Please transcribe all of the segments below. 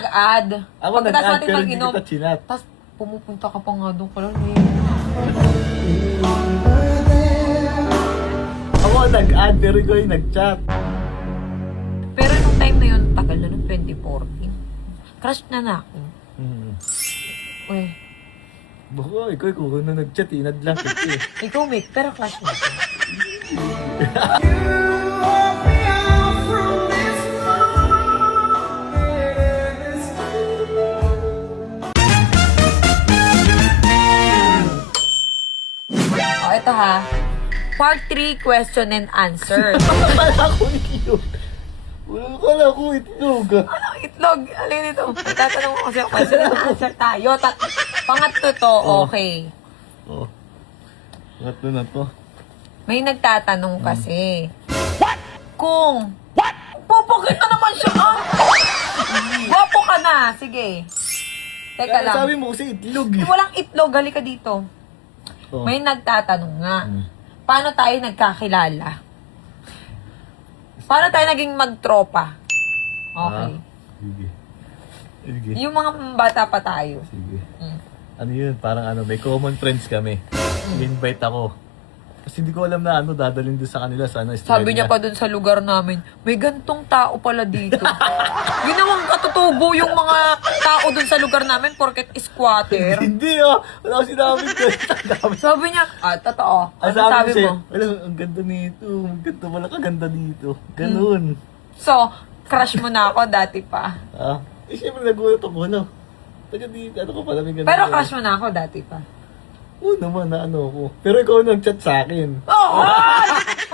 nag-add. Ako Pagkatapos nag-add natin pero hindi mag-inom, kita chinat. tapos pumupunta ka pa nga doon ka lang Ako nag-add pero ikaw yung nag-chat. Pero nung time na yun, tagal na nung 2014. Crush na ako. Uy, Baka ikaw kung na nag-chat, inad lang kita eh. ikaw Mick, pero crush na ako. Oh, ito ha. Part 3, question and answer. Wala ko itlog. Wala ko itlog. Anong itlog? Alin ito? Tatanong ko kasi ako. Question and answer tayo. Pangatlo to, okay. Oh. Pangatlo na to. May nagtatanong kasi. Kung pupukit na naman siya, ah! Gwapo ka na, sige. Teka Kaya lang. sabi mo kasi itlog eh. Walang itlog, halika dito. Oh. May nagtatanong nga. Paano tayo nagkakilala? Paano tayo naging magtropa? Okay. Sige. Sige. Yung mga bata pa tayo. Sige. Mm. Ano yun? Parang ano, may common friends kami. I-invite ako. Kasi hindi ko alam na ano, dadalhin doon sa kanila. Sana Sabi niya pa dun sa lugar namin, may gantong tao pala dito. Ginawang katutubo yung mga tao dun sa lugar namin porket squatter. Hindi oh! Wala ko sinabi ko. Sabi niya, totoo. Ano sabi mo? Wala, ang ganda nito. Ang ganda, wala kaganda dito. Ganun. So, crush mo na ako dati pa. Ah, eh syempre nagulat ako, ano? Taga dito, ano ko pala, may ganun. Pero crush mo na ako dati pa. Oo naman, na ano ako. Pero ikaw nag-chat sa akin. Oo!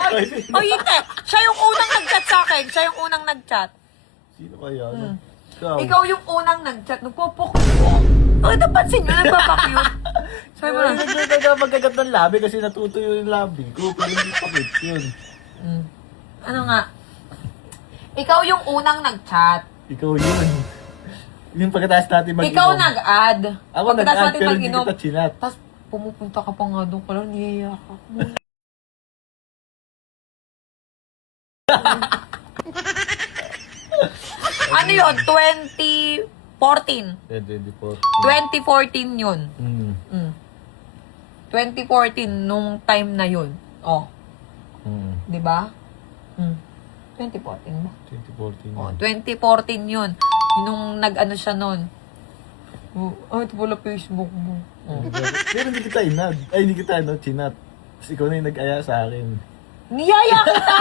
Ay, hindi. Siya yung unang nag-chat sa akin. Siya yung unang nag-chat. Sino kaya? Ano? Ikaw yung unang nag-chat. Nagpupok ko. Ay, napansin nyo, nagpapakyut. Sabi mo na. Nagkakaga magagat ng labi kasi natutuyo yung labi ko. Pero hindi pa cute yun. Ano nga? Ikaw yung unang nag-chat. Ikaw yun. Yung pagkatapos natin mag-inom. Ikaw nag-add. Ako Pagkatapos nag-add natin pero hindi mag-inom, kita chinat. tapos pumupunta ka pa nga doon ka lang, niyayak ako. Ano yun? 2014. 2024. 2014 yun. Mm. 2014, nung time na yun. Oh, di ba? 2014 ba? 2014. Oh, 2014 yun. Nung nag-ano siya nun. Oh, ito pala Facebook mo. Oh. Pero hindi kita inad. Ay, hindi kita chinat. Kasi ikaw na yung nag-aya sa akin. Niyaya kita?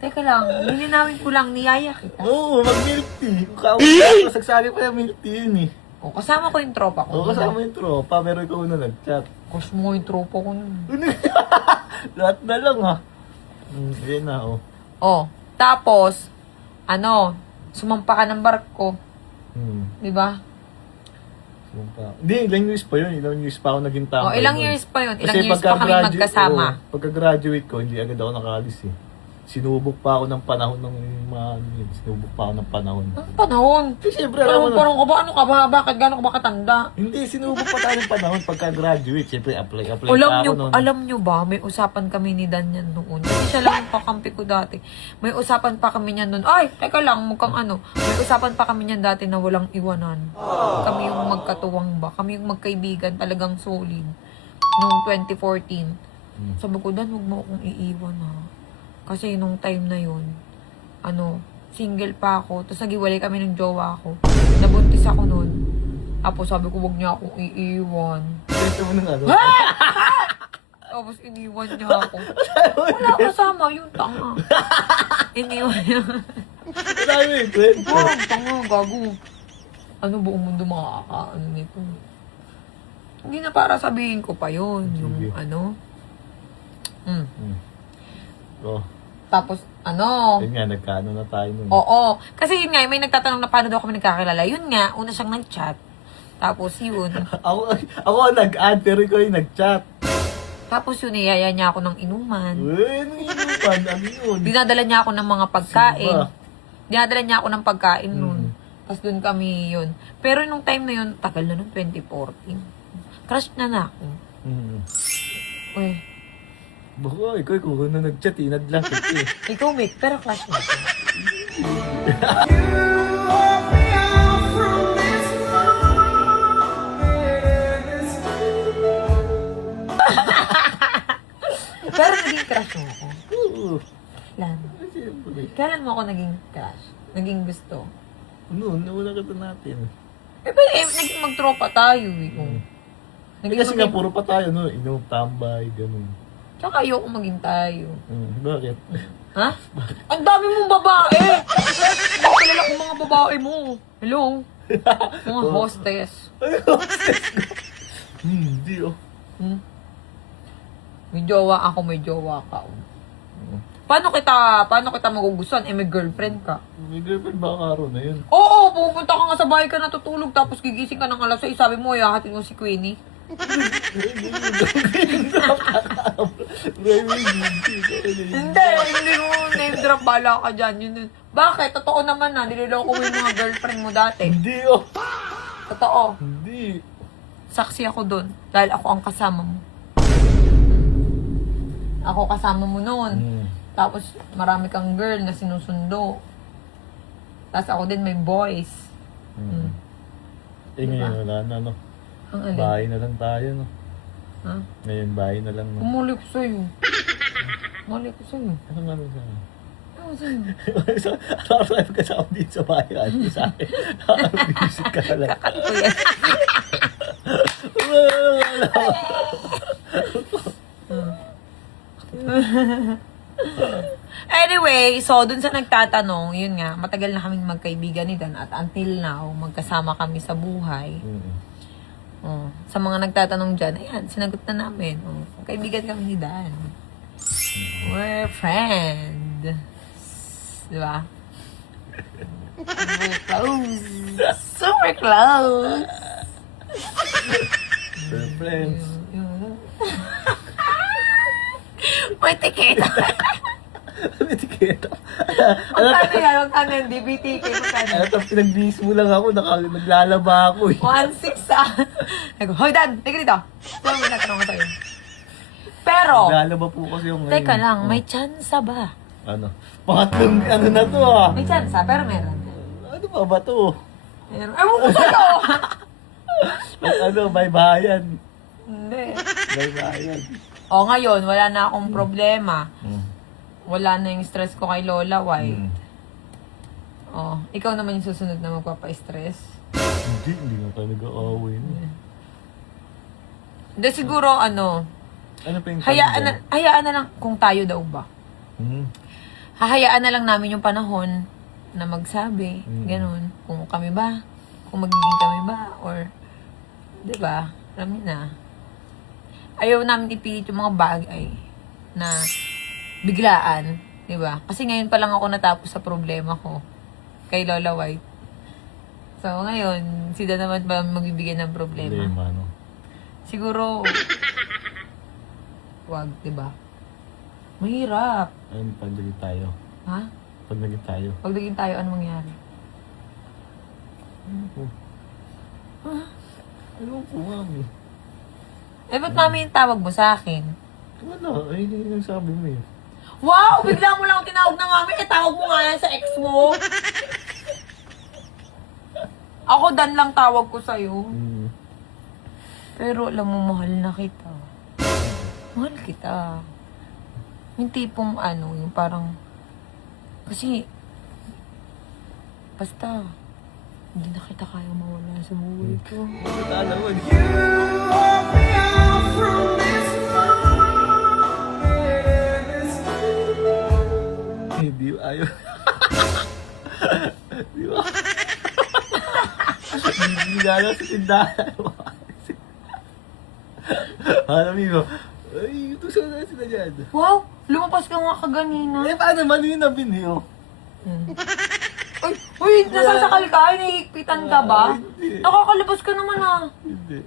Teka lang, nilinawin ko lang, niyaya kita. Oo, mag-milk tea. Kung kausap, sagsali pa yung milk tea yun eh. O, kasama ko yung tropa ko. Oo, kasama yung tropa, pero ikaw na nag-chat. Kus mo yung tropa ko nun. Lahat na lang ha. Ayan na oh. Oh, tapos, sumampa ka ng barko. Di ba? Hindi, ilang years pa yun. Ilang years pa ako naging tao. Oh, ilang years pa yun. Ilang years pa kami magkasama. Pagka-graduate ko, hindi agad ako nakalis eh. Sinubok pa ako ng panahon ng mga sinubok pa ako ng panahon. Anong panahon? Eh, siyempre, alam mo na. Parang ka ba? Ano ka ba? Bakit gano'n ka ba katanda? Hindi, sinubok pa tayo ng panahon pagka-graduate. Siyempre, apply pa ako noon. Alam nyo ba, may usapan kami ni Dan yan noon. Kasi siya lang yung kakampi ko dati. May usapan pa kami niyan noon. Ay, teka lang, mukhang ano. May usapan pa kami niyan dati na walang iwanan. Kami yung magkatuwang ba? Kami yung magkaibigan, talagang solid. Noong 2014. Sabi ko, Dan, huwag mo akong iiwan ha. Kasi nung time na yun, single pa ako. Tapos nagiwalay kami ng jowa ko. Nabuntis ako nun. Tapos sabi ko, huwag niya akong iiwan. Ito mo nang ano. Tapos iniwan niya ako. Wala kasama yung tanga. Iniwan niya. Wala yung friend. Oh, tanga, gago. Buong mundo makakaano nito. Hindi na para sabihin ko pa yun. Yung Sige. Oh. Tapos, Yun nga, nagkaano na tayo nun. Oo. Kasi yun nga, may nagtatanong na paano daw kami nagkakilala. Yun nga, una siyang nag-chat. Tapos yun. Ako nag-add pero ikaw yung nag-chat. Tapos yun, niyaya niya ako ng inuman. Uy, ano yun? Ano yun? Dinadala niya ako ng mga pagkain. Sino ba? Dinadala niya ako ng pagkain nun. Tapos dun kami yun. Pero nung time na yun, tagal na nung 2014. Crush na ako. Uy. Baka, ikaw kung na nag-chat, inad lang kita eh. Ikaw, Mick, pero crush mo ako. Kailan mo ako naging crush? Naging gusto? Noon, nauna ka natin. Naging magtropa tayo eh. Kasi nga, puro pa tayo, no? Inom, tambay, ganun. Tsaka ayoko maging tayo. Bakit? Ha? Ang dami mong babae! Ang kilala kong mga babae mo. Hello? Mga hostess. Hindi, oh. May jowa ako, may jowa ka. Paano kita magugustuhan? May girlfriend ka. May girlfriend ba ka na yun? Oo, pupunta ka nga sa bahay ka natutulog tapos gigising ka ng alas 6. Sabi mo, ihahatid mo si Queenie. Hindi mo name drop, bala ka dyan. Yun. Bakit? Totoo naman na, niloloko mo yung mga girlfriend mo dati. Hindi, oh. Totoo. Hindi. Saksi ako doon. Dahil ako ang kasama mo. Ako kasama mo noon. Tapos marami kang girl na sinusundo. Tapos ako din may boys. Ngayon wala na, no? Ang alin? Bahay na lang tayo, no? Ha? Ngayon, bahay na lang, no? Umuli ko sa'yo. Umuli ko sa'yo. Ano nga lang sa'yo? Ano sa'yo? Araw-araw kasama dito sa bahay. Ano sa akin? Visit ka na lang. Kakat ko yan. Anyway, so dun sa nagtatanong, yun nga, matagal na kaming magkaibigan ni Dan at until now, magkasama kami sa buhay. Sa mga nagtatanong dyan, ayan, sinagot na namin. Kaibigan kami ni Dan. We're friends. Diba? We're close. Super close. We're friends. May tiketa. May tiketa. Magkano yan? Magkano yan? DBTK, magkano? Ito, pinag-bihis mo lang ako. Naglalaba ako, eh. 1.6 ah. Nag- Hoy, Dan! Teka dito. Ito ang natanong ko sa'yo. Pero, Naglalaba po kasi yung ngayon. teka lang, may tsansa ba? Ano? Pangatlong ano na to, ah. May tsansa, pero meron. Ano ba to? Meron. Ewan ko sa'yo! Ano, baybayan. Hindi. Baybayan. O ngayon, wala na akong problema. Wala na yung stress ko kay Lola White. O, ikaw naman yung susunod na magpapa-stress. Hindi nga tayo nag-aaway. Hindi, siguro, ano, Ano pa yung hayaan na lang kung tayo daw ba. Hmm. Hahayaan na lang namin yung panahon na magsabi, ganun. Kung kami ba, kung magiging kami ba, or, di ba, alam niyo na. Ayaw namin ipilit yung mga bagay na biglaan, di ba? Kasi ngayon pa lang ako natapos sa problema ko kay Lola White. So, ngayon, sila naman ba magbibigyan ng problema? No? Siguro, wag, di ba? Mahirap. Ayun, pag naging tayo. Ha? Pag naging tayo. Pag naging tayo, ano mangyari? Ano po, mami? Eh, ba't mami yung tawag mo sa akin? Wala, ayun yung nagsabi mo, eh. Wow! Bigla mo lang tinawag na mami. Eh, tawag mo nga yan sa ex mo. Ako, Dan lang tawag ko sa'yo. Pero alam mo, mahal na kita. Mahal kita. Yung tipong ano, yung parang... Kasi... Basta... Hindi na kita kaya mawala sa buhay ko. Alam mo, hindi ayaw. Di ba? Hindi nga lang sa tindahan. Alam mo, ay, ito sana sila dyan. Wow! Lumabas ka nga kaganina. Eh, paano man yun na binyo? Uy! Uy! Nasasakal ka? Nahihigpitan ka ba? Hindi. Nakakalabas ka naman ah. Hindi.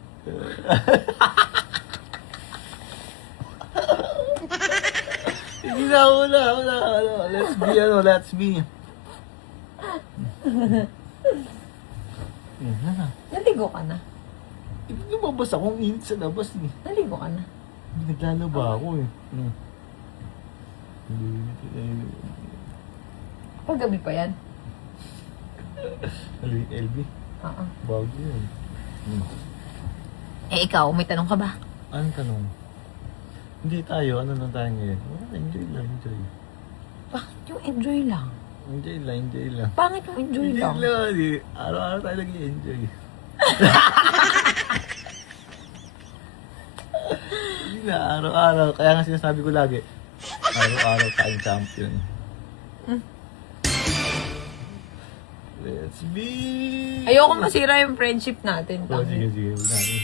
Hindi na, wala. Let's be. Naligo ka na. Lumabas akong init sa labas, eh. Naligo ka na. Naglalaba ako, eh. Paggabi pa yan. LB? Oo. Bago yun. Eh ikaw, may tanong ka ba? Anong tanong? Hindi tayo, ano lang tayo ngayon? Enjoy lang, enjoy. Bakit yung enjoy lang? Enjoy lang, enjoy lang. Pangit yung enjoy lang. Araw-araw tayo nag-i-enjoy. Hindi na, araw-araw. Kaya nga sinasabi ko lagi, araw-araw tayong champion. Let's be... Ayoko masira yung friendship natin. Oh, sige. Huwag natin.